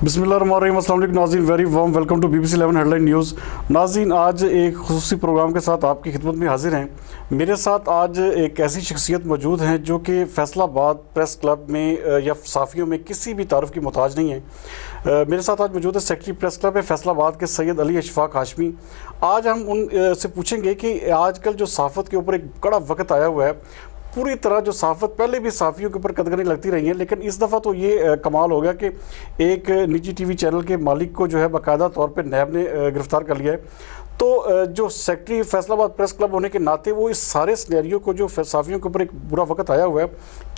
बिस्मिल्लाहिर्रहमानिर्रहीम। अस्सलाम वालेकुम नाज़रीन, very warm welcome to BBC 11 headline news. नाज़रीन, आज एक खुसूसी प्रोग्राम के साथ आपकी खिदमत में हाजिर हैं। मेरे साथ आज एक ऐसी शख्सियत मौजूद हैं जो कि फैसलाबाद प्रेस क्लब में या सहाफ़ियों में किसी भी तारुफ की मोहताज नहीं है। मेरे साथ आज मौजूद है सेक्रेटरी प्रेस क्लब है फैसलाबाद के सैयद अली अशफाक हाशमी। आज हम उन से पूछेंगे कि आजकल जो सहाफ़त के ऊपर एक बड़ा वक्त आया हुआ है, पूरी तरह जो सहाफ़त पहले भी सहाफ़ियों के ऊपर कदगरें लगती रही हैं, लेकिन इस दफ़ा तो ये कमाल हो गया कि एक निजी टीवी चैनल के मालिक को जो है बाकायदा तौर पे नैब ने गिरफ़्तार कर लिया है। तो जो सेक्रेटरी फैसलाबाद प्रेस क्लब होने के नाते वो इस सारे सिनेरियो को जो सहाफ़ियों के ऊपर एक बुरा वक्त आया हुआ है,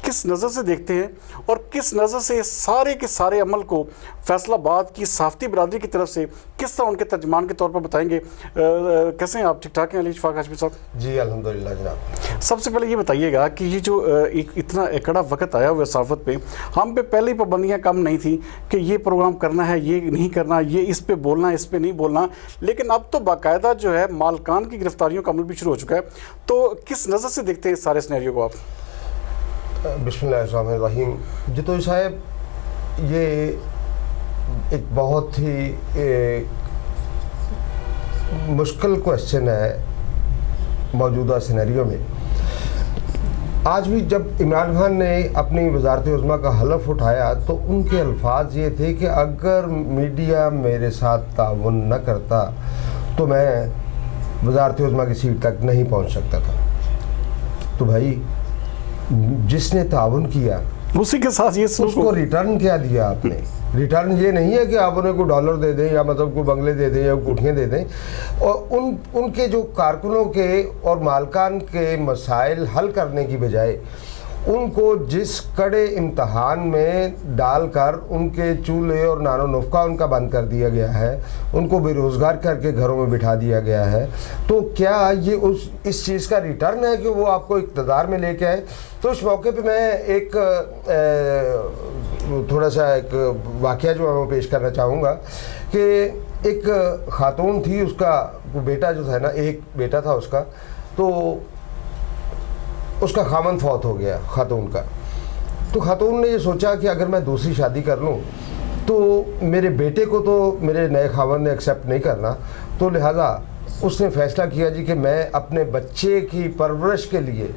किस नज़र से देखते हैं और किस नज़र से सारे के सारे अमल को फैसलाबाद की सहाफ़ती बरादरी की तरफ से किस तरह उनके तर्जमान के तौर पर बताएंगे। कैसे हैं आप? ठीक ठाक हैं अली अशफाक हाशमी साहब? जी अल्हम्दुलिल्लाह जनाब। सबसे पहले ये बताइएगा कि ये जो इतना एकड़ा वक्त आया हुआ है सहाफ़त पे, हम पे पहले ही पाबंदियाँ कम नहीं थी कि ये प्रोग्राम करना है, ये नहीं करना, ये इस पे बोलना है, इस पे नहीं बोलना, लेकिन अब तो बाकायदा जो है मालकान की गिरफ्तारियों का अमल भी शुरू हो चुका है। तो किस नज़र से देखते हैं इस सारे सिनेरियो को आप? बिस्मिल्लाहिर्रहमानिर्रहीम। जितो साहब, ये एक बहुत ही मुश्किल क्वेश्चन है मौजूदा सिनेरियो में। आज भी जब इमरान खान ने अपनी वजारत उज़्मा का हलफ उठाया तो उनके अल्फाज ये थे कि अगर मीडिया मेरे साथ ताउन न करता तो मैं वजारत उज़्मा की सीट तक नहीं पहुंच सकता था। तो भाई, जिसने ताउन किया उसी के साथ ये उसको रिटर्न क्या दिया आपने? रिटर्न ये नहीं है कि आप उन्हें को डॉलर दे दें या मतलब को बंगले दे दें या कोठियाँ दे दें। और उनके जो कारकुनों के और मालकान के मसाइल हल करने की बजाय उनको जिस कड़े इम्तहान में डालकर उनके चूल्हे और नानो नुफ़्का उनका बंद कर दिया गया है, उनको बेरोज़गार करके घरों में बिठा दिया गया है, तो क्या ये इस चीज़ का रिटर्न है कि वो आपको इक़्तिदार में लेके आए? तो इस मौके पे मैं एक थोड़ा सा एक वाक़या जो है वो पेश करना चाहूँगा कि एक ख़ातून थी, उसका बेटा जो था ना, एक बेटा था उसका, तो उसका खामन फौत हो गया खातून का। तो खातून ने ये सोचा कि अगर मैं दूसरी शादी कर लूँ तो मेरे बेटे को तो मेरे नए खामन ने एक्सेप्ट नहीं करना, तो लिहाजा उसने फ़ैसला किया जी कि मैं अपने बच्चे की परवरिश के लिए,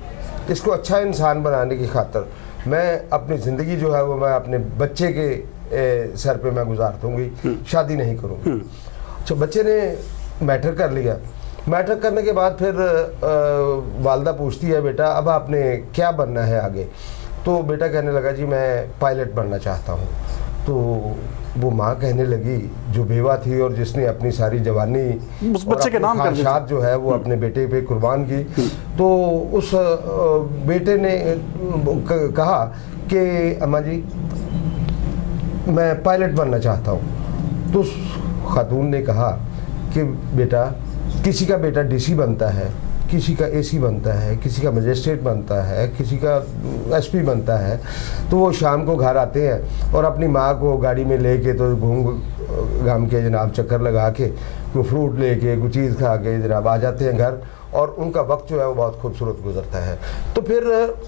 इसको अच्छा इंसान बनाने की खातिर मैं अपनी ज़िंदगी जो है वो मैं अपने बच्चे के सर पे मैं गुजार दूँगी, शादी नहीं करूँगी। तो बच्चे ने मैटर कर लिया। मैटर करने के बाद फिर वालदा पूछती है, बेटा अब आपने क्या बनना है आगे? तो बेटा कहने लगा, जी मैं पायलट बनना चाहता हूँ। तो वो माँ कहने लगी, जो बेवा थी और जिसने अपनी सारी जवानी उस बच्चे के नाम ख्वाहिशात जो है वो अपने बेटे पे कुर्बान की, तो उस बेटे ने कहा कि अम्मा जी मैं पायलट बनना चाहता हूँ। तो उस खातून ने कहा कि बेटा, किसी का बेटा डीसी बनता है, किसी का एसी बनता है, किसी का मजिस्ट्रेट बनता है, किसी का एसपी बनता है, तो वो शाम को घर आते हैं और अपनी माँ को गाड़ी में लेके तो घूम घाम के जनाब चक्कर लगा के कोई फ्रूट लेके कोई चीज़ खा के जनाब आ जाते हैं घर, और उनका वक्त जो है वो बहुत खूबसूरत गुजरता है। तो फिर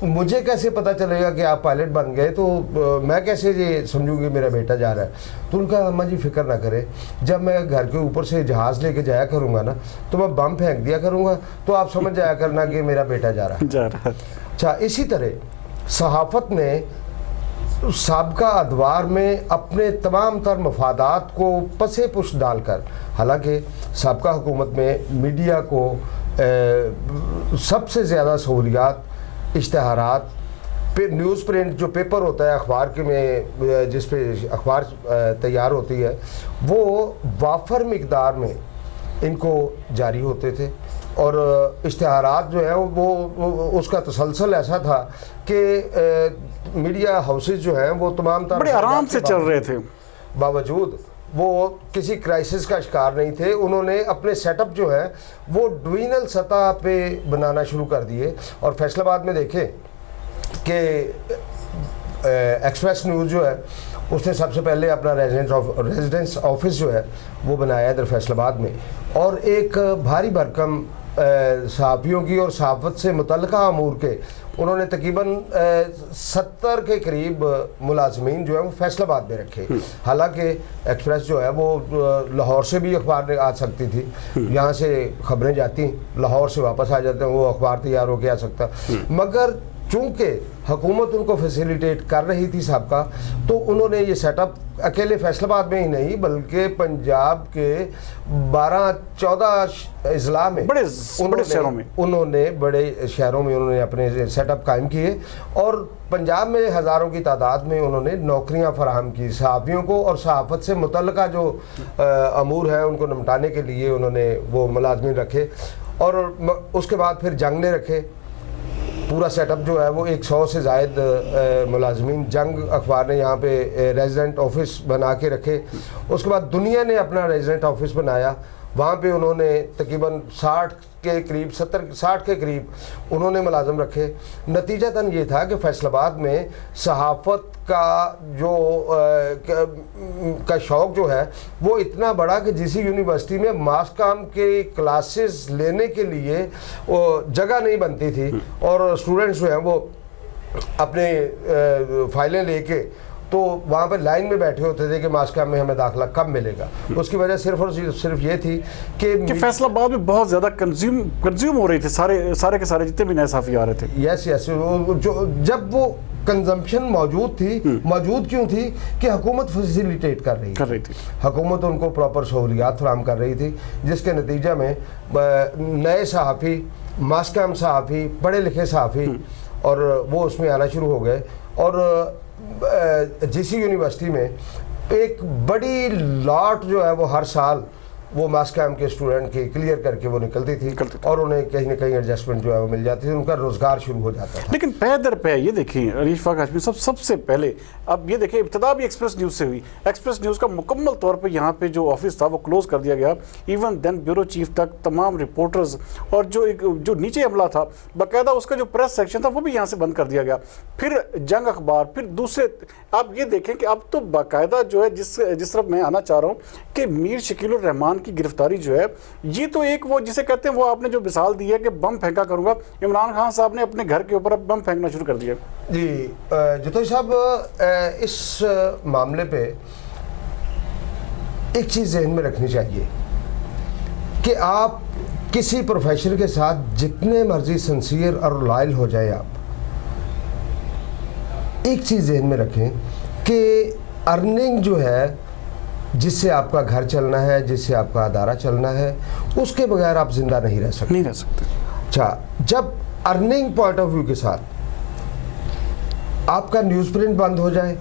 मुझे कैसे पता चलेगा कि आप पायलट बन गए? तो मैं कैसे ये समझूंगी मेरा बेटा जा रहा है? तो उनका अम्मा जी फिक्र ना करे, जब मैं घर के ऊपर से जहाज़ लेके जाया करूँगा ना तो मैं बम फेंक दिया करूँगा, तो आप समझ जाया करना कि मेरा बेटा जा रहा है। अच्छा, इसी तरह सहाफ़त ने साबका अदवार में अपने तमाम तर मफादात को पसे पुश डालकर, हालांकि साबका हुकूमत में मीडिया को सबसे ज़्यादा सहूलियात, इश्तहारात, न्यूज़ प्रिंट जो पेपर होता है अखबार के में जिस पे अखबार तैयार होती है, वो वाफर मिकदार में इनको जारी होते थे, और इश्तहारात जो है वो उसका तसलसल ऐसा था कि मीडिया हाउसेज जो हैं वो तमाम बड़े आराम से चल रहे थे, बावजूद वो किसी क्राइसिस का शिकार नहीं थे। उन्होंने अपने सेटअप जो है वो डिवीजनल सतह पे बनाना शुरू कर दिए। और फैसलाबाद में देखें कि एक्सप्रेस न्यूज़ जो है उसने सबसे पहले अपना रेजिडेंस ऑफिस जो है वो बनाया इधर फैसलाबाद में, और एक भारी भरकम صحافیوں کی اور صحافت سے متعلقہ امور کے انہوں نے تقریباً 70 کے قریب ملازمین جو ہیں وہ فیصل آباد میں رکھے. حالانکہ ایکسپریس جو ہے وہ لاہور سے بھی اخبار آ سکتی تھی, یہاں سے خبریں جاتی لاہور سے واپس آ جاتے ہیں, وہ اخبار تیار ہو کے آ سکتا, مگر چونکہ حکومت ان کو فیسیلیٹیٹ کر رہی تھی سابقہ, تو انہوں نے یہ سیٹ اپ اکیلے فیصل آباد میں ہی نہیں بلکہ پنجاب کے 12-14 اضلاع میں بڑے شہروں میں انہوں نے انہوں نے اپنے سیٹ اپ قائم کیے, اور پنجاب میں ہزاروں کی تعداد میں انہوں نے نوکریاں فراہم کی صحافیوں کو, اور صحافت سے متعلقہ جو امور ہیں ان کو نمٹانے کے لیے انہوں نے وہ ملازمین رکھے. اور اس کے بعد پھر جنگ نے رکھے, پورا سیٹ اپ جو ہے وہ 100 سے زائد ملازمین جنگ اخبار نے یہاں پہ ریزیڈنٹ آفس بنا کے رکھے. اس کے بعد دنیا نے اپنا ریزیڈنٹ آفس بنایا, وہاں پہ انہوں نے تقریباً 60 کے قریب انہوں نے ملازم رکھے. نتیجتاً یہ تھا کہ فیصل آباد میں صحافت کا شوق جو ہے وہ اتنا بڑا کہ جس یونیورسٹی میں ماس کام کے کلاسز لینے کے لیے جگہ نہیں بنتی تھی, اور اسٹوڈنٹس جو ہیں وہ اپنے فائلیں لے کے تو وہاں پہ لائن میں بیٹھے ہوتے تھے کہ ماس کام میں ہمیں داخلہ کب ملے گا. اس کی وجہ صرف اور صرف یہ تھی کہ فیصل آباد میں بہت زیادہ کنزیوم ہو رہی تھی, سارے کے سارے جتنے بھی نئے صحافی آ رہے تھے. یس جب وہ کنزمپشن موجود کیوں تھی کہ حکومت فیسیلیٹیٹ کر رہی تھی, حکومت ان کو پراپر سہولیات فراہم کر رہی تھی, جس کے نتیجہ میں نئے صحافی, ماس کام صحافی, پڑھے لکھے صحافی اور وہ اس میں آنا شروع ہو گئے. اور جس یونیورسٹی میں ایک بڑی لاٹ جو ہے وہ ہر سال وہ ماس کام کے اسٹوڈنٹ کے کلیئر کر کے وہ نکلتی تھی, اور انہیں کہیں نہ کہیں ایڈجسٹمنٹ جو ہے وہ مل جاتی تھی, ان کا روزگار شروع ہو جاتا تھا. لیکن پے در پے یہ دیکھیں عریش فاق ہاشمی صاحب, سب سے پہلے اب یہ دیکھیں ابتدا بھی ایکسپریس نیوز سے ہوئی. ایکسپریس نیوز کا مکمل طور پہ یہاں پہ جو آفس تھا وہ کلوز کر دیا گیا, ایون دین بیورو چیف تک تمام رپورٹرز اور جو نیچے عملہ تھا باقاعدہ اس کا جو پریس سیکشن تھا وہ بھی یہاں سے بند کر دیا گیا. پھر جنگ اخبار, پھر دوسرے, آپ یہ دیکھیں کہ اب تو باقاعدہ جو ہے جس طرف میں آنا چاہ رہا ہوں کہ میر شکیل الرحمان کی گرفتاری جو ہے یہ تو ایک وہ جسے کہتے ہیں وہ آپ نے جو مثال دی ہے کہ بم پھینکا کروں گا, عمران خان صاحب نے اپنے گھر کے اوپر اب بم پھینکنا شروع کر دیا. جی جتوئی صاحب, اس معاملے پہ ایک چیز ذہن میں رکھنی چاہیے کہ آپ کسی پروفیشن کے ساتھ جتنے مرضی سنسیئر اور لائل ہو جائیں, آپ ایک چیز ذہن میں رکھیں کہ ارننگ جو ہے جس سے آپ کا گھر چلنا ہے, جس سے آپ کا ادارہ چلنا ہے, اس کے بغیر آپ زندہ نہیں رہ سکتے. اچھا, جب ارننگ پوائنٹ آف ویو کے ساتھ آپ کا نیوز پرنٹ بند ہو جائے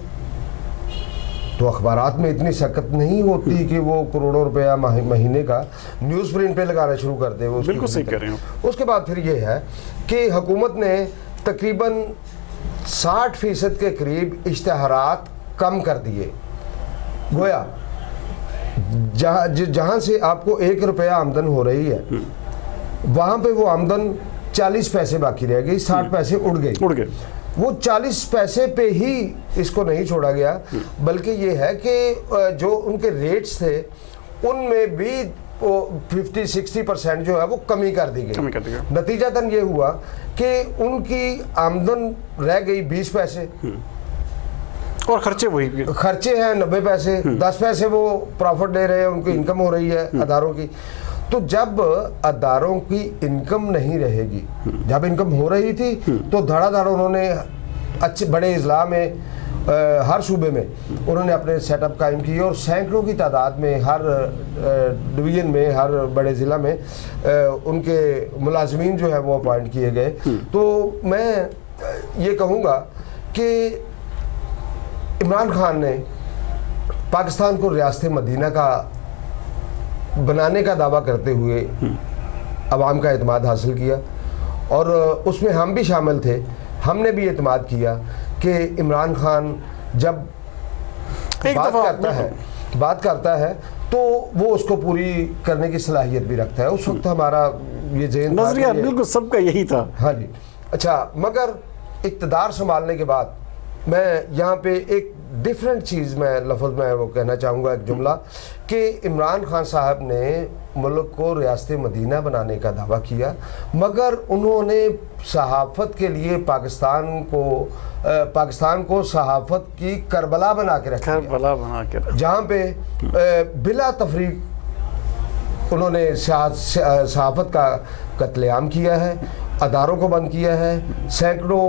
تو اخبارات میں اتنی سخت نہیں ہوتی کہ وہ کروڑوں روپیہ مہینے کا نیوز پرنٹ پہ لگانا شروع کر دے. بالکل صحیح کہہ رہے ہیں. اس کے بعد پھر یہ ہے کہ حکومت نے تقریباً 60% کے قریب اشتہارات کم کر دیے. گویا جہاں سے آپ کو 1 روپیہ آمدن ہو رہی ہے وہاں پہ وہ آمدن 40 پیسے باقی رہ گئی, 60 پیسے اڑ گئے. وہ 40 پیسے پہ ہی اس کو نہیں چھوڑا گیا, بلکہ یہ ہے کہ جو ان کے ریٹس تھے ان میں بھی 50-60% جو ہے وہ کمی کر دی گئی. نتیجتاً یہ ہوا کہ ان کی آمدن رہ گئی 20 پیسے اور خرچے وہی, خرچے ہیں 90 پیسے, 10 پیسے وہ پروفٹ لے رہے ہیں, ان کی انکم ہو رہی ہے اداروں کی. تو جب اداروں کی انکم نہیں رہے گی, جب انکم ہو رہی تھی تو دھڑا دھڑ انہوں نے اچھے بڑے اضلاع میں ہر صوبے میں انہوں نے اپنے سیٹ اپ قائم کیے, اور سینکڑوں کی تعداد میں ہر ڈویژن میں, ہر بڑے ضلع میں ان کے ملازمین جو ہے وہ اپوائنٹ کیے گئے. تو میں یہ کہوں گا کہ عمران خان نے پاکستان کو ریاست مدینہ کا بنانے کا دعویٰ کرتے ہوئے عوام کا اعتماد حاصل کیا, اور اس میں ہم بھی شامل تھے. ہم نے بھی اعتماد کیا کہ عمران خان جب بات کرتا ہے تو وہ اس کو پوری کرنے کی صلاحیت بھی رکھتا ہے. اس وقت ہمارا یہ ذہن نظریہ بالکل سب کا یہی تھا. ہاں جی. اچھا, مگر اقتدار سنبھالنے کے بعد میں یہاں پہ ایک ڈیفرنٹ چیز میں لفظ میں وہ کہنا چاہوں گا, ایک جملہ, کہ عمران خان صاحب نے मुल्क को रियासत मदीना बनाने का दावा किया, मगर उन्होंने सहाफ़त के लिए पाकिस्तान को सहाफ़त की करबला बना के रखा, जहाँ पे बिला तफरीक उन्होंने सहाफ़त का कत्लेआम किया है, अदारों को बंद किया है, सैकड़ों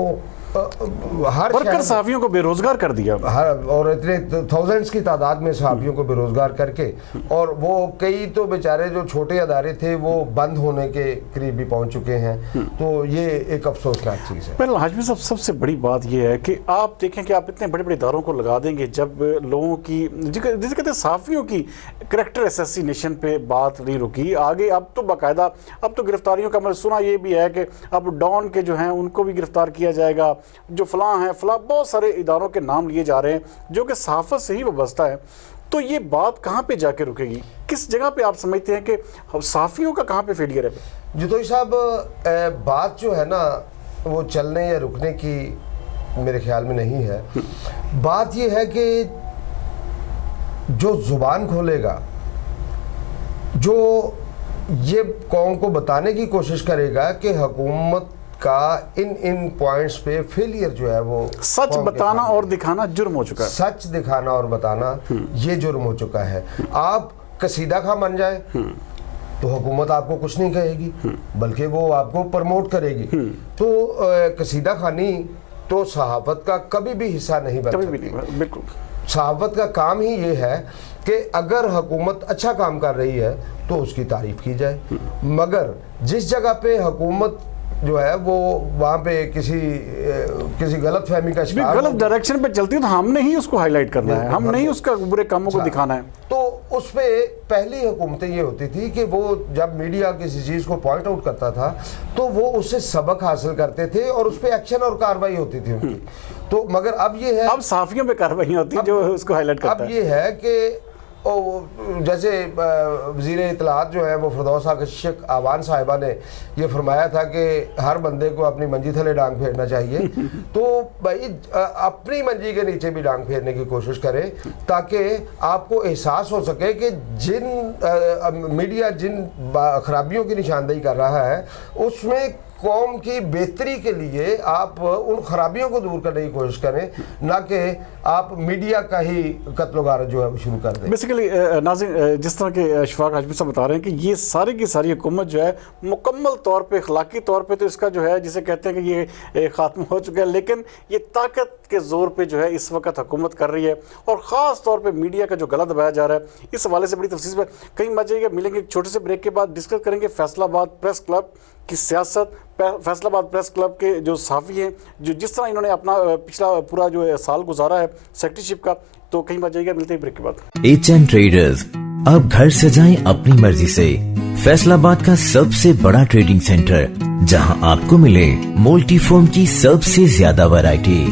हर वर्कर सहाफ़ियों को बेरोजगार कर दिया, और इतने थाउजेंड्स की तादाद में सहाफ़ियों को बेरोजगार करके, और वो कई तो बेचारे जो छोटे अदारे थे वो बंद होने के करीब भी पहुंच चुके हैं। तो ये एक अफसोसनाक चीज़ है। पहले हाशमी साहब, सबसे बड़ी बात ये है कि आप देखें कि आप इतने बड़े बड़े इदारों को लगा देंगे जब लोगों की, जिसे कहते हैं सहाफ़ियों की कैरेक्टर असैसिनेशन पे बात नहीं रुकी आगे। अब तो बाकायदा, अब तो गिरफ्तारियों का मैं सुना ये भी है कि अब डॉन के जो हैं उनको भी गिरफ्तार किया जाएगा, जो फलां हैं फलां, बहुत सारे इदारों के नाम लिए जा रहे हैं जो कि सहाफ़त से ही वाबस्ता है। तो ये बात कहाँ पे जाके रुकेगी? किस जगह पे आप समझते हैं कि सहाफ़ियों का कहाँ पे फेलियर है? जितोई साहब, बात जो है ना वो चलने या रुकने की मेरे ख्याल में नहीं है। बात ये है कि जो जुबान खोलेगा, जो ये कौम को बताने की कोशिश करेगा कि हुकूमत का इन पॉइंट्स पे फेलियर जो है वो सच बताना और दिखाना जुर्म हो चुका है। सच दिखाना और बताना ये जुर्म हो चुका है। आप कसीदा खां बन जाए तो हुकूमत आपको कुछ नहीं कहेगी, बल्कि वो आपको प्रमोट करेगी। तो कसीदा खानी तो सहाफ़त का कभी भी हिस्सा नहीं बन सकती। बिल्कुल, सहाफ़त का काम ही ये है कि अगर हुकूमत अच्छा काम कर रही है तो उसकी तारीफ की जाए, मगर जिस जगह पे हुकूमत जो है वो वहाँ पे किसी गलत फहमी का शिकार, गलत डायरेक्शन पे चलती है, तो हमने ही उसको हाईलाइट करना है, हम नहीं उसका बुरे कामों को दिखाना है। तो उस पे पहली हुकूमतें ये होती थी कि वो जब मीडिया किसी चीज़ को पॉइंट आउट करता था तो वो उससे सबक हासिल करते थे और उस पे एक्शन और कार्रवाई होती थी उनकी। तो मगर अब ये है, अब सहाफ़ियों पे कार्रवाई होती है जो उसको हाईलाइट करता है। अब ये है कि जैसे वज़ीर इत्तलाआत जो है वो फिरदौस आकशिक आवान साहिबा ने ये फरमाया था कि हर बंदे को अपनी मंजी थले डांग फेरना चाहिए। तो भाई अपनी मंजी के नीचे भी डांग फेरने की कोशिश करें ताकि आपको एहसास हो सके कि जिन मीडिया जिन खराबियों की निशानदेही कर रहा है उसमें कौम की बेहतरी के लिए आप उन खराबियों को दूर करने की कोशिश करें, ना कि आप मीडिया का ही कत्ल गारत जो है वो शुरू कर दें। बेसिकली नाज़रीन, जिस तरह के अशफाक हाशमी साहब बता रहे हैं कि ये सारी की सारी हुकूमत जो है मुकम्मल तौर पे अखलाकी तौर पे तो इसका जो है जिसे कहते हैं कि ये ख़ात्मा हो चुका है, लेकिन ये ताकत के ज़ोर पे जो है इस वक्त हुकूमत कर रही है और ख़ास तौर पे मीडिया का जो गलत दबाया जा रहा है। इस हवाले से बड़ी तफसील पर कहीं मजेगा मिलेंगे, एक छोटे से ब्रेक के बाद डिस्कस करेंगे फैसलाबाद प्रेस क्लब की सियासत, फैसलाबाद प्रेस क्लब के जो सहाफ़ी हैं जो जिस तरह इन्होंने अपना पिछला पूरा जो साल गुजारा है सेक्रेटरीशिप का। तो कहीं बात जाएगा, मिलते हैं ब्रेक के बाद। एच.एन. ट्रेडर्स अब घर सजाएं अपनी मर्जी से। फैसलाबाद का सबसे बड़ा ट्रेडिंग सेंटर जहां आपको मिले मोल्टी फोम की सबसे ज्यादा variety,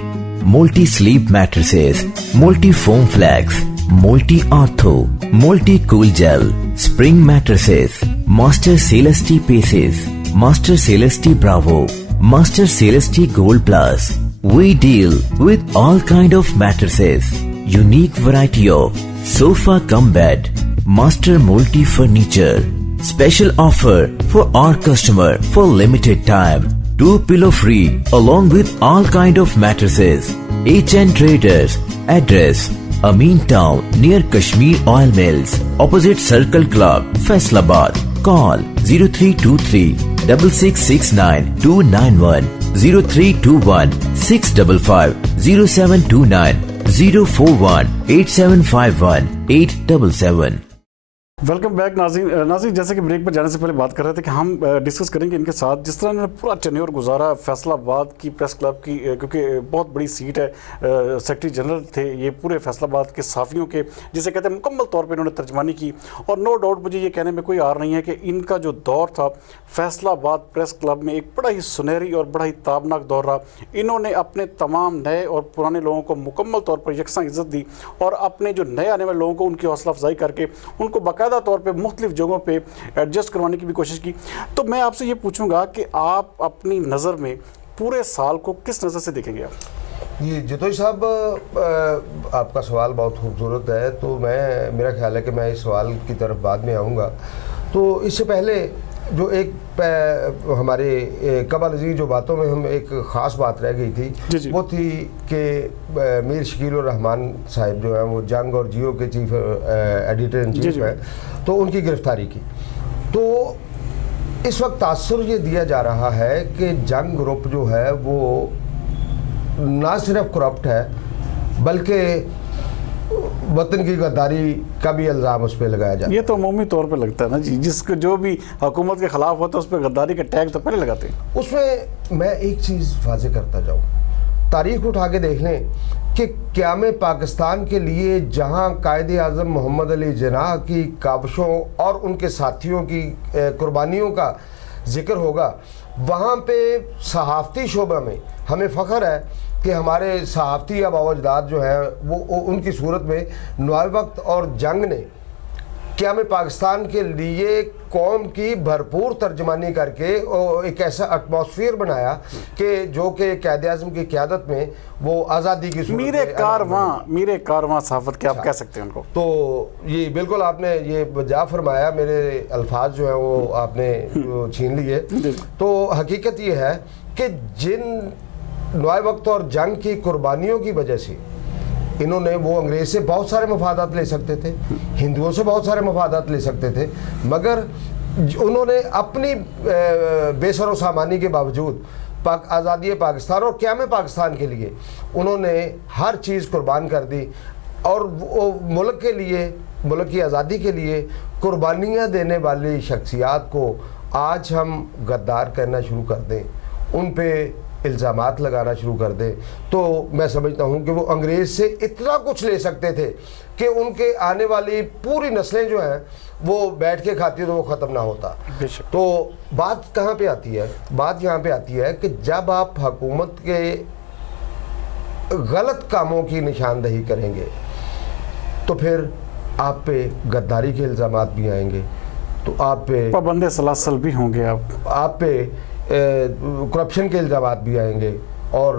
Molty sleep mattresses, Molty foam flex, Molty ortho, Molty cool gel, spring mattresses, Master Celesti पेसेस, Master Celesti Bravo, Master Celesti Gold Plus. We deal with all kind of mattresses. Unique variety of sofa cum bed, Master Multi Furniture. Special offer for our customer for limited time. 2 pillow free along with all kind of mattresses. H.N. Traders. Address Amin Town near Kashmir Oil Mills. Opposite Circle Club, Faisalabad. Call 0323 6669 291 0321 655 0729 041 8751 877। Welcome back नाज़रीन, जैसे कि break पर जाने से पहले बात कर रहे थे कि हम डिस्कस करेंगे इनके साथ जिस तरह इन्होंने पूरा टेन्योर गुजारा फैसलाबाद की प्रेस क्लब की, क्योंकि बहुत बड़ी सीट है, सेक्रेटरी जनरल थे ये पूरे फैसलाबाद के सहाफ़ियों के, जिसे कहते हैं मुकम्मल तौर पे इन्होंने तर्जमानी की। और नो डाउट मुझे ये कहने में कोई आर नहीं है कि इनका जो दौर था फैसलाबाद प्रेस क्लब में एक बड़ा ही सुनहरी और बड़ा ही ताबनाक दौर रहा। इन्होंने अपने तमाम नए और पुराने लोगों को मुकम्मल तौर पर यकसां इज़्ज़त दी और अपने जो नए आने वाले लोगों को उनकी हौसला अफजाई करके उनको बाकायदा तौर पे मुख्तलिफ जगहों पे एडजस्ट करवाने की भी कोशिश की। तो मैं आपसे ये पूछूंगा कि आप अपनी नज़र में पूरे साल को किस नज़र से देखेंगे आप? जी जितोई साहब, आपका सवाल बहुत खूबसूरत है, तो मेरा ख्याल है कि मैं इस सवाल की तरफ बाद में आऊँगा। تو اس سے پہلے جو ایک ہمارے قبل ازیں جو باتوں میں ہم ایک خاص بات رہ گئی تھی وہ تھی کہ میر شکیل الرحمان صاحب جو ہیں وہ جنگ اور جیو کے چیف ایڈیٹر ان چیف ہیں، تو ان کی گرفتاری کی. تو اس وقت تاثر یہ دیا جا رہا ہے کہ جنگ گروپ جو ہے وہ نہ صرف کرپٹ ہے بلکہ وطن کی غداری کا بھی الزام اس پہ لگایا جاتا ہے. یہ تو عمومی طور پہ لگتا ہے نا جی، جس کو جو بھی حکومت کے خلاف ہوتا ہے اس پہ غداری کا ٹیگ تو پہلے لگاتے ہیں. اس میں ایک چیز واضح کرتا جاؤں، تاریخ اٹھا کے دیکھ لیں کہ قیام پاکستان کے لیے جہاں قائد اعظم محمد علی جناح کی کاوشوں اور ان کے ساتھیوں کی قربانیوں کا ذکر ہوگا، وہاں پہ صحافتی شعبہ میں ہمیں فخر ہے کہ ہمارے صحافتی آباء و اجداد جو ہیں وہ ان کی صورت میں نوائے وقت اور جنگ نے قیام پاکستان کے لیے قوم کی بھرپور ترجمانی کر کے ایک ایسا ایٹماسفیئر بنایا کہ جو کہ قائد اعظم کی قیادت میں وہ آزادی کی صورت میرے کارواں صحافت کے آپ کہہ سکتے ہیں ان کو. تو یہ بالکل آپ نے یہ بجا فرمایا، میرے الفاظ جو ہیں وہ آپ نے چھین لیے. تو حقیقت یہ ہے کہ جن نوائے وقت اور جنگ کی قربانیوں کی وجہ سے انہوں نے وہ انگریز سے بہت سارے مفادات لے سکتے تھے، ہندوؤں سے بہت سارے مفادات لے سکتے تھے، مگر انہوں نے اپنی بے سر و سامانی کے باوجود آزادی پاکستان اور قیام پاکستان کے لیے انہوں نے ہر چیز قربان کر دی، اور وہ ملک کے لیے، ملک کی آزادی کے لیے قربانیاں دینے والی شخصیات کو آج ہم غدار کرنا شروع کر دیں، ان پہ الزامات لگانا شروع کر دیں، تو میں سمجھتا ہوں کہ وہ انگریز سے اتنا کچھ لے سکتے تھے کہ ان کے آنے والی پوری نسلیں جو ہیں وہ بیٹھ کے کھاتی تو وہ ختم نہ ہوتا. تو بات کہاں پہ آتی ہے؟ بات یہاں پہ آتی ہے کہ جب آپ حکومت کے غلط کاموں کی نشاندہی کریں گے تو پھر آپ پہ غداری کے الزامات بھی آئیں گے، تو آپ پہ پابند سلاسل بھی ہوں گے، آپ پہ کرپشن کے الزامات بھی آئیں گے. اور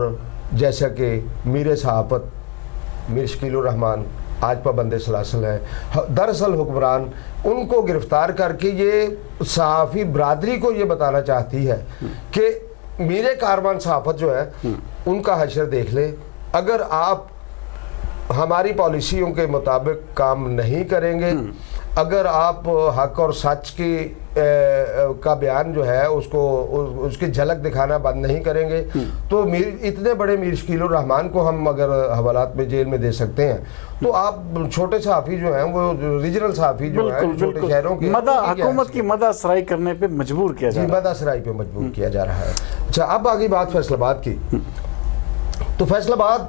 جیسا کہ میر صحافت میر شکیل الرحمان آج پابند سلاسل ہے، دراصل حکمران ان کو گرفتار کر کے یہ صحافی برادری کو یہ بتانا چاہتی ہے کہ میرے کاروان صحافت جو ہے ان کا حشر دیکھ لیں، اگر آپ ہماری پالیسیوں کے مطابق کام نہیں کریں گے، اگر آپ حق اور سچ کی کا بیان جو ہے اس کی جھلک دکھانا بند نہیں کریں گے، تو اتنے بڑے میر شکیل الرحمان کو ہم اگر حوالات میں جیل میں دے سکتے ہیں، تو آپ چھوٹے صحافی جو ہیں وہ ریجنل صحافی جو ہیں چھوٹے شہروں کے حکومت کی مدح سرائی کرنے پہ مجبور کیا جا رہا ہے. مدح سرائی پہ مجبور کیا جا رہا ہے. اچھا، اب آگئی بات فیصل آباد کی. تو فیصل آباد،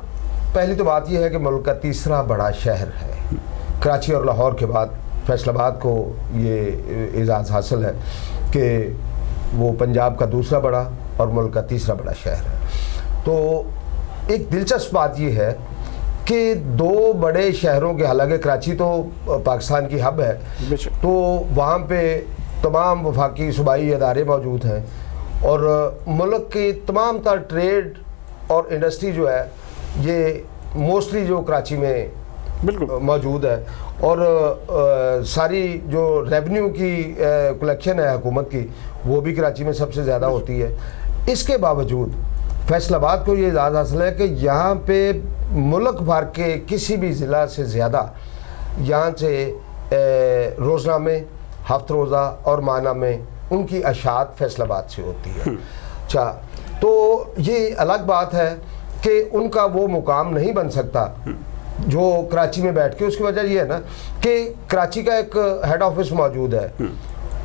پہلی تو بات یہ ہے کہ ملک کا تیسرا بڑا شہر ہے. کراچی اور لاہور کے بعد فیصل آباد کو یہ اعزاز حاصل ہے کہ وہ پنجاب کا دوسرا بڑا اور ملک کا تیسرا بڑا شہر ہے. تو ایک دلچسپ بات یہ ہے کہ دو بڑے شہروں کے، حالانکہ کراچی تو پاکستان کی ہب ہے، تو وہاں پہ تمام وفاقی صوبائی ادارے موجود ہیں، اور ملک کی تمام تر ٹریڈ اور انڈسٹری جو ہے یہ موسٹلی جو کراچی میں موجود ہے، اور ساری جو ریونیو کی کلیکشن ہے حکومت کی وہ بھی کراچی میں سب سے زیادہ ہوتی ہے. اس کے باوجود فیصل آباد کو یہ اعزاز حاصل ہے کہ یہاں پہ ملک بھر کے کسی بھی ضلع سے زیادہ یہاں سے روزنامے، ہفت روزہ اور ماہنامے میں ان کی اشاعت فیصل آباد سے ہوتی ہے. اچھا، تو یہ الگ بات ہے کہ ان کا وہ مقام نہیں بن سکتا جو کراچی میں بیٹھ کے. اس کی وجہ یہ ہے نا کہ کراچی کا ایک ہیڈ آفس موجود ہے،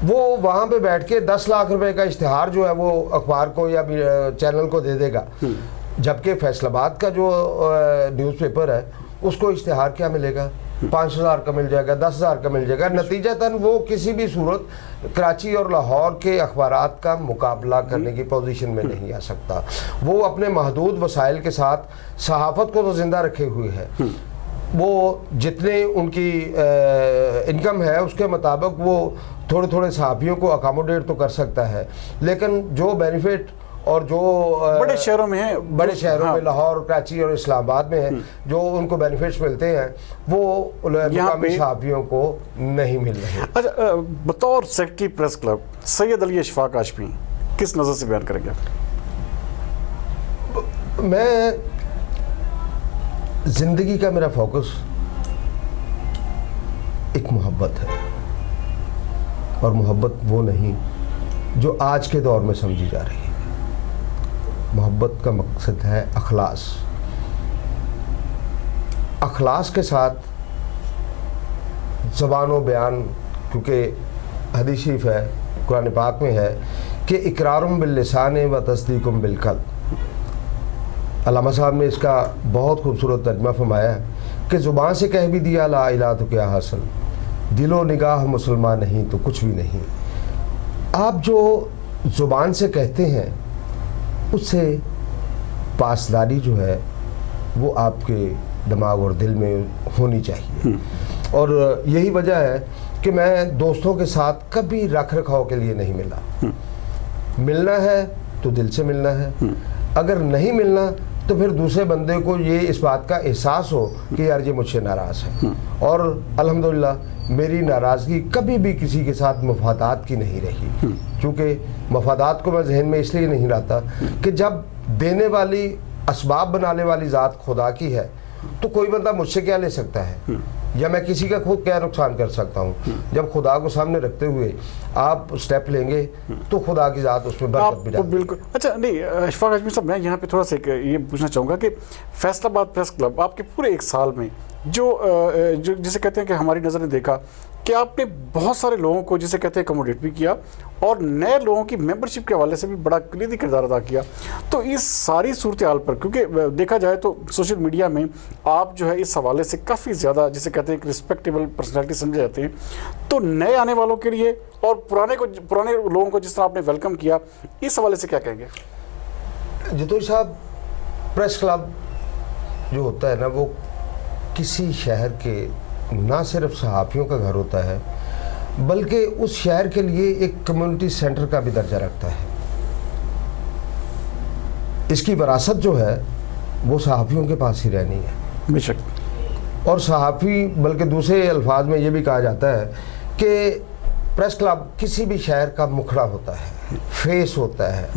وہ وہاں پہ بیٹھ کے 10 لاکھ روپے کا اشتہار جو ہے وہ اخبار کو یا چینل کو دے دے گا، جبکہ فیصل آباد کا جو نیوز پیپر ہے اس کو اشتہار کیا ملے گا؟ 5,000 کا مل جائے گا، 10,000 کا مل جائے گا. نتیجتاً وہ کسی بھی صورت کراچی اور لاہور کے اخبارات کا مقابلہ کرنے کی پوزیشن میں نہیں آ سکتا. وہ اپنے محدود وسائل کے ساتھ صحافت کو تو زندہ رکھے ہوئے ہے، وہ جتنے ان کی انکم ہے اس کے مطابق وہ تھوڑے تھوڑے صحافیوں کو اکاموڈیٹ تو کر سکتا ہے، لیکن جو بینیفٹ और जो बड़े शहरों में है, बड़े शहरों में लाहौर, कराची और इस्लामाबाद में है, जो उनको बेनिफिट्स मिलते हैं वो मुकामी सहाफ़ियों को नहीं मिल रहे। अच्छा, बतौर secretary press club Syed Ali Ashfaq Hashmi किस नज़र से बयान करेंगे? मैं ज़िंदगी का मेरा फोकस एक मोहब्बत है, और मोहब्बत वो नहीं जो आज के दौर में समझी जा रही है। मोहब्बत का मकसद है अखलास। अखलास के साथ ज़बान व बयान, क्योंकि हदीस शरीफ है, कुरान पाक में है कि इकरारुम बिल लिसान व तस्दीकुम बिल क़ल्ब। अल्लामा साहब ने इसका बहुत खूबसूरत तर्जुमा फरमाया है कि ज़ुबान से कह भी दिया ला इलाहा तो क्या हासिल, दिलो निगाह मुसलमान नहीं तो कुछ भी नहीं। आप जो ज़ुबान से कहते हैं उससे पासदारी जो है वो आपके दिमाग और दिल में होनी चाहिए। और यही वजह है कि मैं दोस्तों के साथ कभी रख रखाव के लिए नहीं मिला। मिलना है तो दिल से मिलना है, अगर नहीं मिलना तो फिर दूसरे बंदे को ये इस बात का एहसास हो कि यार ये मुझसे नाराज़ है। और अल्हम्दुलिल्लाह मेरी नाराज़गी कभी भी किसी के साथ मफादात की नहीं रही, क्योंकि मफादात को मैं जहन में इसलिए नहीं लाता कि जब देने वाली, असबाब बनाने वाली ज़ात खुदा की है तो कोई बंदा मुझसे क्या ले सकता है, या मैं किसी का खुद क्या नुकसान कर सकता हूँ। जब खुदा को सामने रखते हुए आप स्टेप लेंगे तो खुदा की ज़ात उसमें बरकत भी डालेगी। बिल्कुल। अच्छा, नहीं अशफाक हाशमी साहब, मैं यहाँ पे थोड़ा सा ये पूछना चाहूँगा कि फैसलाबाद प्रेस क्लब आपके पूरे एक साल में जो जिसे कहते हैं कि हमारी नज़र ने देखा कि आपने बहुत सारे लोगों को जिसे कहते हैं अकोमोडेट भी किया और नए लोगों की मेंबरशिप के हवाले से भी बड़ा कलीदी किरदार अदा किया। तो इस सारी सूरत हाल पर, क्योंकि देखा जाए तो सोशल मीडिया में आप जो है इस हवाले से काफ़ी ज़्यादा जिसे कहते हैं कि रिस्पेक्टेबल पर्सनैलिटी समझे जाते हैं, तो नए आने वालों के लिए और पुराने लोगों को जिस तरह आपने वेलकम किया, इस हवाले से क्या कहेंगे? जतोई साहब, प्रेस क्लब जो होता है ना, वो किसी शहर के ना सिर्फ सहाफ़ियों का घर होता है बल्कि उस शहर के लिए एक कम्युनिटी सेंटर का भी दर्जा रखता है। इसकी विरासत जो है वो सहाफ़ियों के पास ही रहनी है, बेशक। और सहाफ़ी, बल्कि दूसरे अल्फाज में ये भी कहा जाता है कि प्रेस क्लब किसी भी शहर का मुखड़ा होता है, फेस होता है,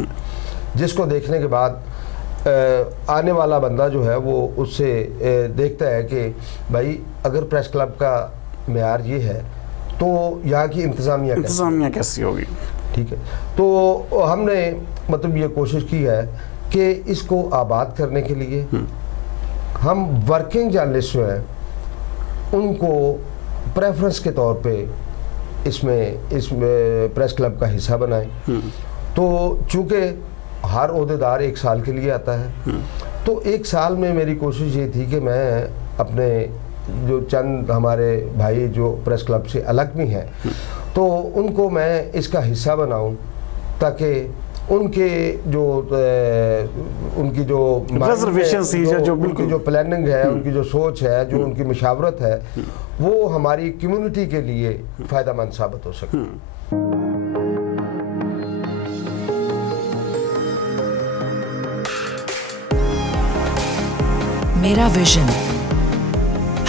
जिसको देखने के बाद आने वाला बंदा जो है वो उससे देखता है कि भाई अगर प्रेस क्लब का मेयार ये है तो यहाँ की इंतज़ामिया कैसी होगी। ठीक है, तो हमने मतलब ये कोशिश की है कि इसको आबाद करने के लिए हम वर्किंग जर्नलिस्ट जो हैं उनको प्रेफरेंस के तौर पे इसमें प्रेस क्लब का हिस्सा बनाएं। तो चूँकि हर ओहदेदार 1 साल के लिए आता है, तो 1 साल में मेरी कोशिश ये थी कि मैं अपने जो चंद हमारे भाई जो प्रेस क्लब से अलग भी हैं तो उनको मैं इसका हिस्सा बनाऊं, ताकि उनके जो उनकी जो उनकी जो प्लानिंग है, उनकी जो सोच है, जो उनकी मशावरत है, वो हमारी कम्युनिटी के लिए फ़ायदेमंद साबित हो सके। मेरा विजन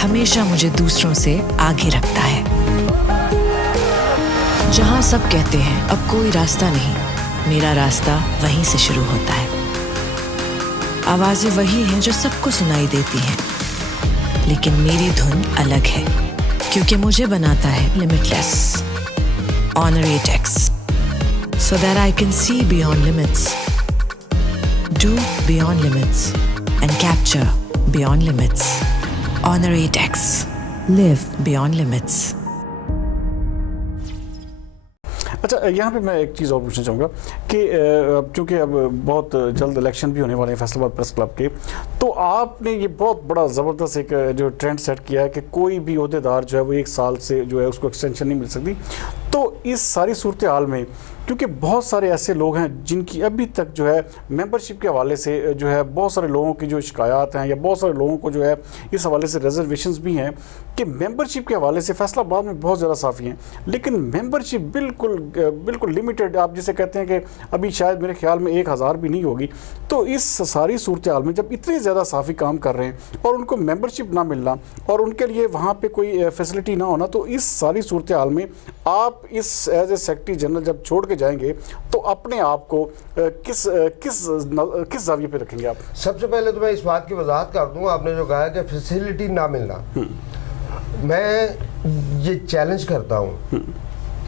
हमेशा मुझे दूसरों से आगे रखता है। जहां सब कहते हैं अब कोई रास्ता नहीं, मेरा रास्ता वहीं से शुरू होता है। आवाजें वही हैं जो सबको सुनाई देती हैं, लेकिन मेरी धुन अलग है, क्योंकि मुझे बनाता है लिमिटलेस ऑनरी टेक्स, so that I can see beyond limits, do beyond limits, and capture beyond limits. Honorary Tex. Live beyond limits. अच्छा, यहाँ पे मैं एक चीज़ और पूछना चाहूँगा कि चूँकि अब बहुत जल्द इलेक्शन भी होने वाले हैं फैसलाबाद प्रेस क्लब के, तो आपने ये बहुत बड़ा ज़बरदस्त एक जो ट्रेंड सेट किया है कि कोई भी ओहदेदार जो है वो 1 साल से जो है उसको एक्सटेंशन नहीं मिल सकती। تو اس ساری صورتحال میں کیونکہ بہت سارے ایسے لوگ ہیں جن کی ابھی تک جو ہے ممبرشپ کے حوالے سے جو ہے بہت سارے لوگوں کی جو شکایات ہیں یا بہت سارے لوگوں کو جو ہے اس حوالے سے ریزرویشنز بھی ہیں کہ ممبرشپ کے حوالے سے فیصلہ آباد میں بہت زیادہ صافی ہیں، لیکن ممبرشپ بالکل لمیٹڈ، آپ جسے کہتے ہیں کہ ابھی شاید میرے خیال میں 1000 بھی نہیں ہوگی۔ تو اس ساری صورتحال میں جب اتنے زیادہ صافی کام کر رہے ہیں اور ان کو ممبرشپ نہ ملنا اور ان کے لیے وہاں پہ کوئی فیسلٹی نہ ہونا، تو اس ساری صورتحال میں آپ اس ایز اے سیکرٹری جنرل جب چھوڑ کے جائیں گے تو اپنے آپ کو کس زاویے پہ رکھیں گے آپ؟ سب سے پہلے تو میں اس بات کی وضاحت کر دوں، آپ نے جو کہا کہ فیسلٹی نہ ملنا، میں یہ چیلنج کرتا ہوں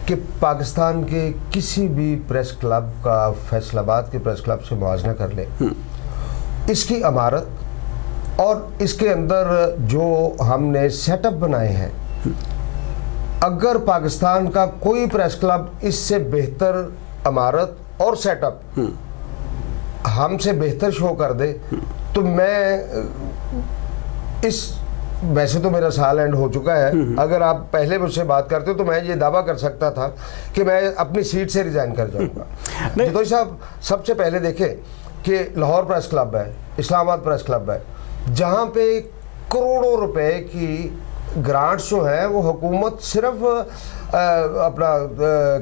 کہ پاکستان کے کسی بھی پریس کلب کا فیصل آباد کے پریس کلب سے موازنہ کر لے، اس کی عمارت اور اس کے اندر جو ہم نے سیٹ اپ بنائے ہیں، اگر پاکستان کا کوئی پریس کلب اس سے بہتر عمارت اور سیٹ اپ ہم سے بہتر شو کر دے تو میں ویسے تو میرا سال اینڈ ہو چکا ہے، اگر آپ پہلے مجھ سے بات کرتے تو میں یہ دعویٰ کر سکتا تھا کہ میں اپنی سیٹ سے ریزائن کر جاؤں گا۔ جتوئی صاحب سب سے پہلے دیکھیں کہ لاہور پریس کلب ہے، اسلام آباد پریس کلب ہے، جہاں پہ کروڑوں روپے کی گرانٹس جو ہیں وہ حکومت صرف اپنا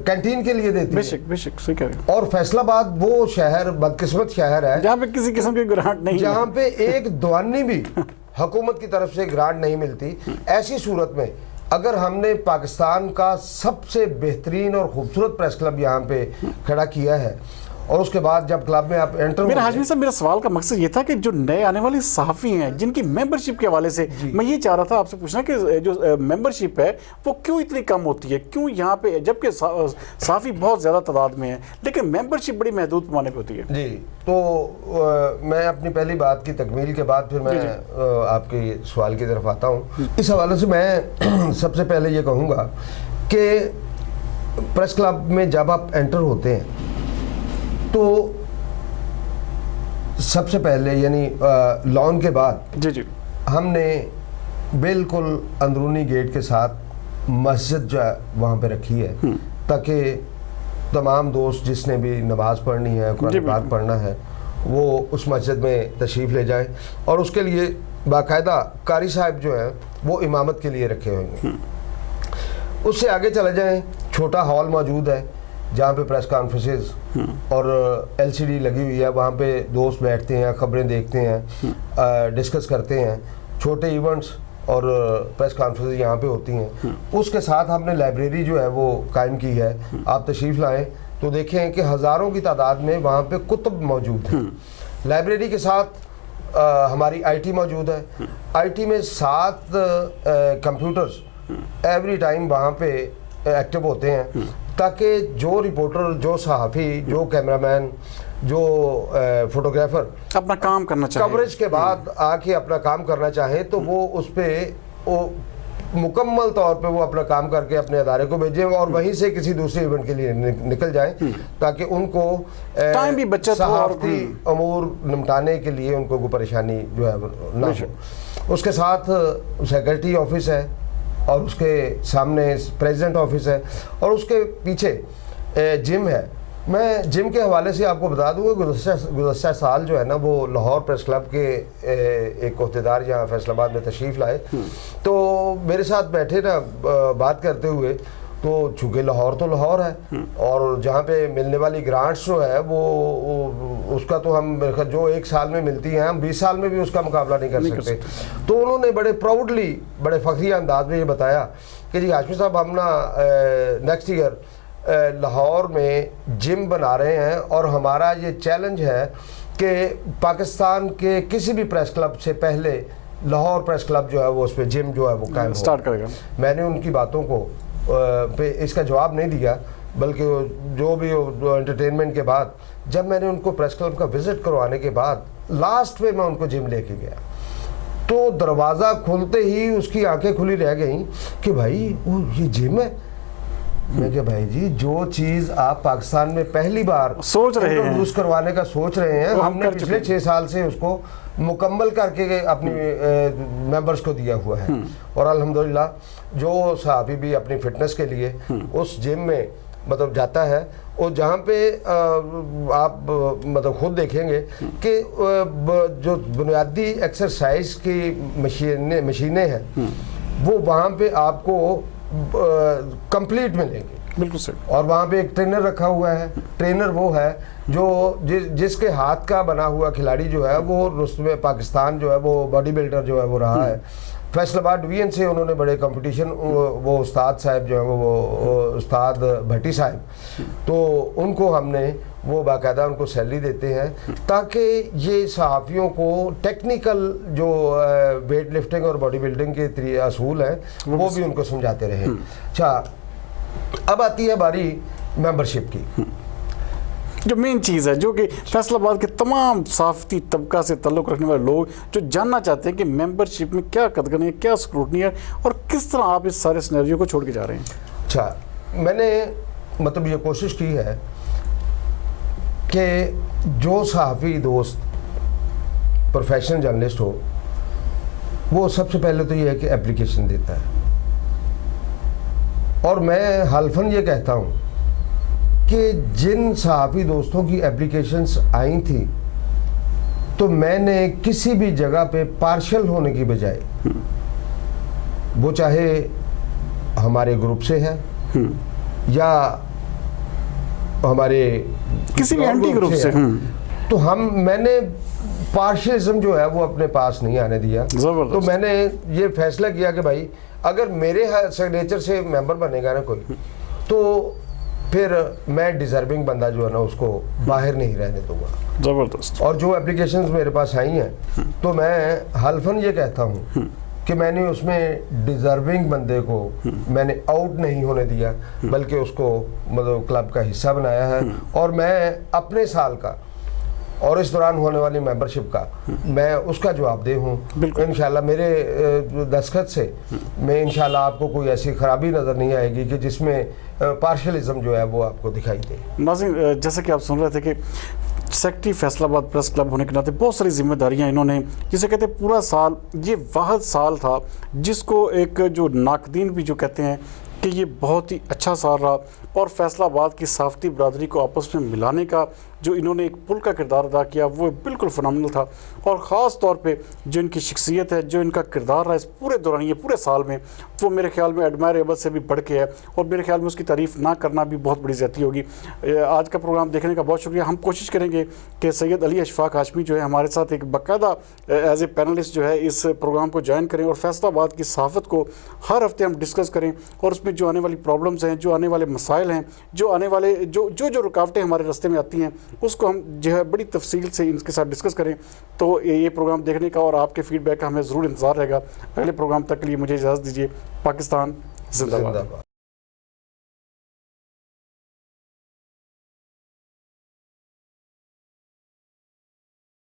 کینٹین کے لیے دیتی ہے، بے شک صحیح کہہ رہے ہیں، اور فیصل آباد وہ شہر بدقسمت شہر ہے جہاں پہ کسی قسم کی گرانٹ نہیں ہے، جہاں پہ ایک دوانی بھی حکومت کی طرف سے گرانٹ نہیں ملتی۔ ایسی صورت میں اگر ہم نے پاکستان کا سب سے بہترین اور خوبصورت پریس کلب یہاں پہ کھڑا کیا ہے، اور اس کے بعد جب کلب میں آپ انٹر میرا ہاشمی صاحب، میرا سوال کا مقصد یہ تھا کہ جو نئے آنے والے صحافی ہیں جن کی ممبرشپ کے حوالے سے میں یہ چاہ رہا تھا آپ سے پوچھنا کہ جو ممبرشپ ہے وہ کیوں اتنی کم ہوتی ہے، کیوں یہاں پہ جبکہ صحافی بہت زیادہ تعداد میں ہیں لیکن ممبرشپ بڑی محدود پیمانے پہ ہوتی ہے؟ جی، تو میں اپنی پہلی بات کی تکمیل کے بعد پھر میں آپ کے سوال کی طرف آتا ہوں۔ اس حوالے سے میں سب سے پہلے یہ کہوں گا کہ پریس کلب میں جب آپ انٹر ہوتے ہیں تو سب سے پہلے یعنی لان کے بعد ہم نے بالکل اندرونی گیٹ کے ساتھ مسجد جو ہے وہاں پہ رکھی ہے تاکہ تمام دوست جس نے بھی نماز پڑھنی ہے، قرآن پاک پڑھنا ہے، وہ اس مسجد میں تشریف لے جائے، اور اس کے لیے باقاعدہ قاری صاحب جو ہیں وہ امامت کے لیے رکھے ہوئے ہیں۔ اس سے آگے چلے جائیں، چھوٹا ہال موجود ہے جہاں پہ پریس کانفرنسز اور ایل سی ڈی لگی ہوئی ہے، وہاں پہ دوست بیٹھتے ہیں، خبریں دیکھتے ہیں، ڈسکس کرتے ہیں، چھوٹے ایونٹس اور پریس کانفرنسز یہاں پہ ہوتی ہیں۔ اس کے ساتھ ہم نے لائبریری جو ہے وہ قائم کی ہے، آپ تشریف لائیں تو دیکھیں کہ ہزاروں کی تعداد میں وہاں پہ کتب موجود ہیں۔ لائبریری کے ساتھ ہماری آئی ٹی موجود ہے، آئی ٹی میں 7 کمپیوٹرز ایوری ٹائم وہاں پہ ایکٹیو ہوتے ہیں تاکہ جو رپورٹر، جو صحافی، جو کیمرہ مین، جو فوٹوگرافر اپنا کام کرنا چاہے، کوریج کے بعد آ کے اپنا کام کرنا چاہیں تو وہ اس پہ مکمل طور پہ وہ اپنا کام کر کے اپنے ادارے کو بھیجیں اور وہیں سے کسی دوسرے ایونٹ کے لیے نکل جائیں تاکہ ان کو ٹائم بھی بچت ہو اور صحافتی امور نمٹانے کے لیے ان کو کوئی پریشانی جو ہے نہ ہو۔ اس کے ساتھ سیکرٹری آفس ہے اور اس کے سامنے پریزیڈنٹ آفس ہے اور اس کے پیچھے جم ہے۔ میں جم کے حوالے سے آپ کو بتا دوں کہ گزشتہ سال جو ہے نا وہ لاہور پریس کلب کے ایک عہدیدار یہاں فیصل آباد میں تشریف لائے تو میرے ساتھ بیٹھے نا بات کرتے ہوئے، تو چونکہ لاہور تو لاہور ہے اور جہاں پہ ملنے والی گرانٹس جو ہے وہ اس کا تو ہم جو 1 سال میں ملتی ہیں ہم 20 سال میں بھی اس کا مقابلہ نہیں کر سکتے۔ تو انہوں نے بڑے پراؤڈلی، بڑے فخریہ انداز میں یہ بتایا کہ جی ہاشمی صاحب ہم نا نیکسٹ ایئر لاہور میں جم بنا رہے ہیں اور ہمارا یہ چیلنج ہے کہ پاکستان کے کسی بھی پریس کلب سے پہلے لاہور پریس کلب جو ہے وہ اس پہ جم جو ہے وہ قائم سٹارٹ کرے گا۔ میں نے ان کی باتوں کو پہ اس کا جواب نہیں دیا، بلکہ جو بھی انٹرٹینمنٹ کے بعد جب میں نے ان کو پریس کلب کا وزٹ کروانے کے بعد لاسٹ پہ میں ان کو جم لے کے گیا تو دروازہ کھلتے ہی اس کی آنکھیں کھلی رہ گئیں کہ بھائی وہ یہ جم ہے۔ میں کہ بھائی جی جو چیز آپ پاکستان میں پہلی بار سوچ رہے ہیں، انٹروڈیوس کروانے کا سوچ رہے ہیں، ہم نے پچھلے 6 سال سے اس کو मुकम्मल करके अपनी मेंबर्स को दिया हुआ है। और अल्हम्दुलिल्लाह जो सहाफ़ी भी अपनी फिटनेस के लिए उस जिम में मतलब जाता है, और जहाँ पे आप मतलब खुद देखेंगे कि जो बुनियादी एक्सरसाइज की मशीनें हैं वो वहाँ पे आपको कंप्लीट मिलेंगी। बिल्कुल सही। और वहाँ पे एक ट्रेनर रखा हुआ है। ट्रेनर वो है जो जिसके हाथ का बना हुआ खिलाड़ी जो है वो रुस्तमे पाकिस्तान जो है वो बॉडी बिल्डर जो है वो रहा है। फैसलाबाद डिवीजन से उन्होंने बड़े कंपटीशन, वो उस्ताद साहब जो है वो उस्ताद भट्टी साहब, तो उनको हमने वो बाकायदा उनको सैलरी देते हैं ताकि ये सहाफ़ियों को टेक्निकल जो वेट लिफ्टिंग और बॉडी बिल्डिंग के असूल हैं वो भी उनको समझाते रहे। अच्छा, अब आती है बारी मेंबरशिप की, जो मेन चीज़ है, जो कि फैसलाबाद के तमाम सहाफ़ती तबका से ताल्लुक़ रखने वाले लोग जो जानना चाहते हैं कि मेंबरशिप में क्या कदगन है, क्या स्क्रूटनी है और किस तरह आप इस सारे सिनेरियो को छोड़ के जा रहे हैं। अच्छा, मैंने मतलब ये कोशिश की है कि जो सहाफ़ी दोस्त प्रोफेशनल जर्नलिस्ट हो वो सबसे पहले तो ये है कि एप्लीकेशन देता है। और मैं हल्फन ये कहता हूँ कि जिन सहाफ़ी दोस्तों की एप्लीकेशंस आई थी तो मैंने किसी भी जगह पे पार्शल होने की बजाय, वो चाहे हमारे ग्रुप से है या हमारे किसी भी एंटी ग्रुप से, तो मैंने पार्शलिज्म जो है वो अपने पास नहीं आने दिया। तो मैंने ये फैसला किया कि भाई अगर मेरे सिग्नेचर से मेंबर बनेगा ना कोई, तो फिर मैं डिजर्विंग बंदा जो है ना उसको बाहर नहीं रहने दूंगा। ज़बरदस्त। और जो एप्लीकेशंस मेरे पास आई हैं तो मैं हल्फन ये कहता हूँ कि मैंने उसमें डिजर्विंग बंदे को मैंने आउट नहीं होने दिया, बल्कि उसको मतलब क्लब का हिस्सा बनाया है। और मैं अपने साल का और इस दौरान होने वाली मेंबरशिप का मैं उसका जवाबदेह हूँ। इंशाल्लाह मेरे दस्तखत से मैं इंशाल्लाह आपको कोई ऐसी खराबी नज़र नहीं आएगी कि जिसमें पार्शलिज्म जो है वो आपको दिखाई दे। नाज़रीन, जैसे कि आप सुन रहे थे कि सेक्रेटरी फैसलाबाद प्रेस क्लब होने के नाते बहुत सारी जिम्मेदारियां इन्होंने, जिसे कहते हैं पूरा साल, ये वाहिद साल था जिसको एक जो नाकदीन भी जो कहते हैं कि ये बहुत ही अच्छा साल रहा और फैसलाबाद की सहाफ़ती बरादरी को आपस में मिलाने का जो इन्होंने एक पुल का किरदार अदा किया वो बिल्कुल फ़नामिनल था। और ख़ास तौर पे जो इनकी शख्सियत है, जो इनका किरदार रहा इस पूरे दौरान, ये पूरे साल में, वो मेरे ख्याल में एडमायरेबल से भी बढ़ के है और मेरे ख्याल में उसकी तारीफ़ ना करना भी बहुत बड़ी ज़्यादती होगी। आज का प्रोग्राम देखने का बहुत शुक्रिया। हम कोशिश करेंगे कि सैयद अली अशफाक हाशमी जो है हमारे साथ एक बाकायदा एज ए पैनलिस्ट जो है इस प्रोग्राम को ज्वाइन करें और फैसलाबाद की सहाफ़त को हर हफ्ते हम डिस्कस करें और उसमें जो आने वाली प्रॉब्लम्स हैं, जो आने वाले मसाइल हैं, जो आने वाले जो रुकावटें हमारे रास्ते में आती हैं उसको हम जो है बड़ी तफसील से इनके साथ डिस्कस करें। तो ये प्रोग्राम देखने का और आपके फीडबैक का हमें ज़रूर इंतज़ार रहेगा। अगले प्रोग्राम तक के लिए मुझे इजाज़त दीजिए। पाकिस्तान जिंदाबाद।